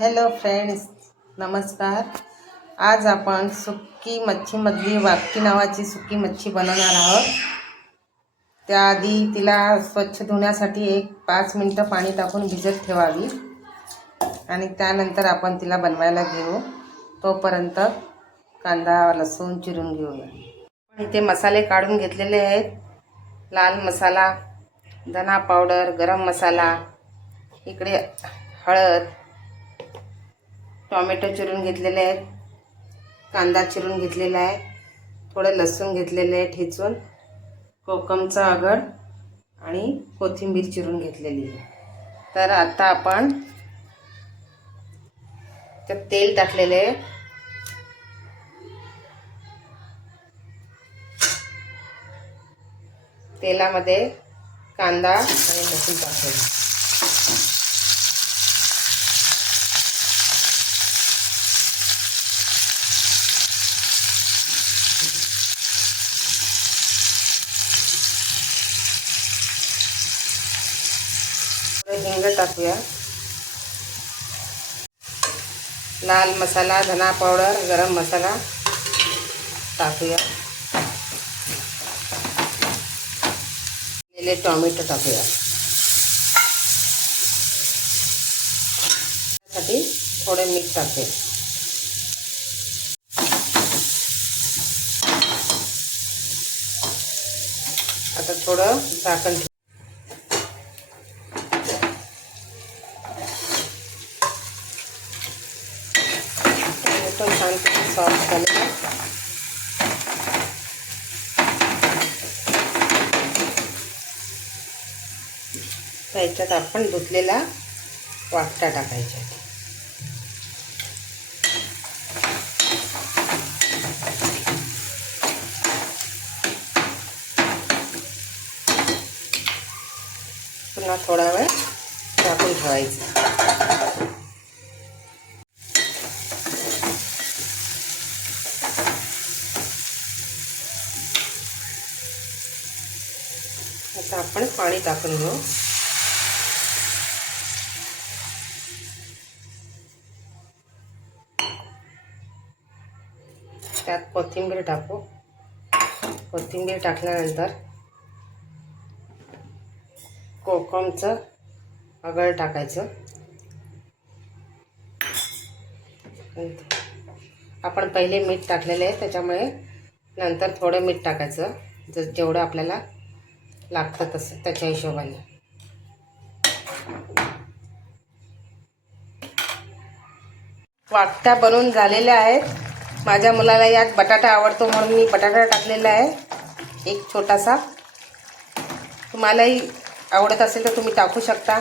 Hello friends, नमस्कार. आज आपण सुकी मच्छीमधली वाकटी नावाची सुकी मच्छी बनवणार आहोत. त्याआधी तिला स्वच्छ धुण्यासाठी 5 मिनिटं पाणी टाकून भिजत ठेवावी आणि त्यानंतर आपण तिला बनवायला घेऊ. तोपर्यंत कांदा लसूण चिरून घेऊया. इथे मसाले काढून घेतलेले आहेत. लाल मसाला, धना पावडर, गरम मसाला, इकडे हळद, टोमॅटो चिरून घेतलेले आहेत, कांदा चिरून घेतलेला आहे, थोडे लसूण घेतलेले आहे ठेचून, कोकमचा आगळ आणि कोथिंबीर चिरून घेतलेली आहे. तर आता आपण त्यात तेल टाकलेले आहे. तेलामध्ये कांदा आणि लसूण टाकले. हिंग टाकूया. लाल मसाला, धना पावडर, गरम मसाला टाकूया. टोमॅटो टाकूया. त्यासाठी थोडे मीठ टाकूया. आता थोडं झाकण छान सॉफ्ट झाले. त्याच्यात आपण धुतलेला वाकटा टाकायचा. पुन्हा थोडा वेळ झाकून ठेवायचं. आता आपण पाणी टाकून घेऊ. त्यात कोथिंबीर टाकू. कोथिंबीर टाकल्यानंतर कोकमचं आगळ टाकायचं. आपण पहिले मीठ टाकलेले आहे, त्याच्यामुळे नंतर थोडं मीठ टाकायचं, जेवढं आपल्याला लागतं तसं त्याच्या हिशोबाने. वाकट्या बनवून झालेल्या आहेत. माझ्या मुलाला यात बटाटा आवडतो म्हणून मी बटाटा टाकलेला आहे, एक छोटासा. तुम्हालाही आवडत असेल तर तुम्ही टाकू शकता.